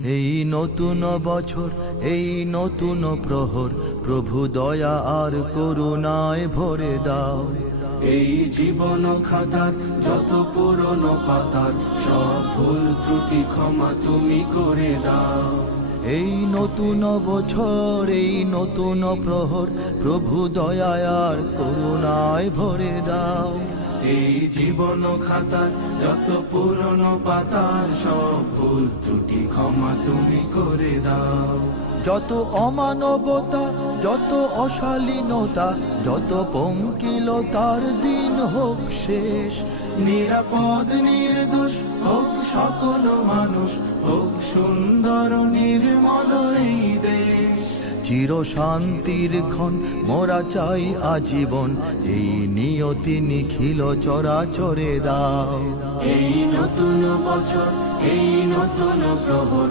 এই নতুন বছর, এই নতুন প্রহর, প্রভু দয়া আর করুণায় ভরে দাও। এই জীবন খাতার যত পুরনো পাতার সব ভুল ত্রুটি ক্ষমা তুমি করে দাও। এই নতুন বছর, এই নতুন প্রহর, প্রভু দয়া আর করুণায় ভরে দাও। এই জীবন খাতার যত পুরনো পাতার সব ভুল ত্রুটি ক্ষমা তুমি করে দাও। যত অমানবতা, যত অশালীনতা, যত পঙ্কিলতার দিন হোক শেষ। নিরাপদ নির্দোষ হোক সকল মানুষ, হোক সুন্দর নির্মল এই দেশ। চির শান্তির ক্ষণ মোরা চাই আজীবন, এই নিয়তি নিখিল চরাচরে দাও। এই নতুন বছর, এই নতুন প্রহর,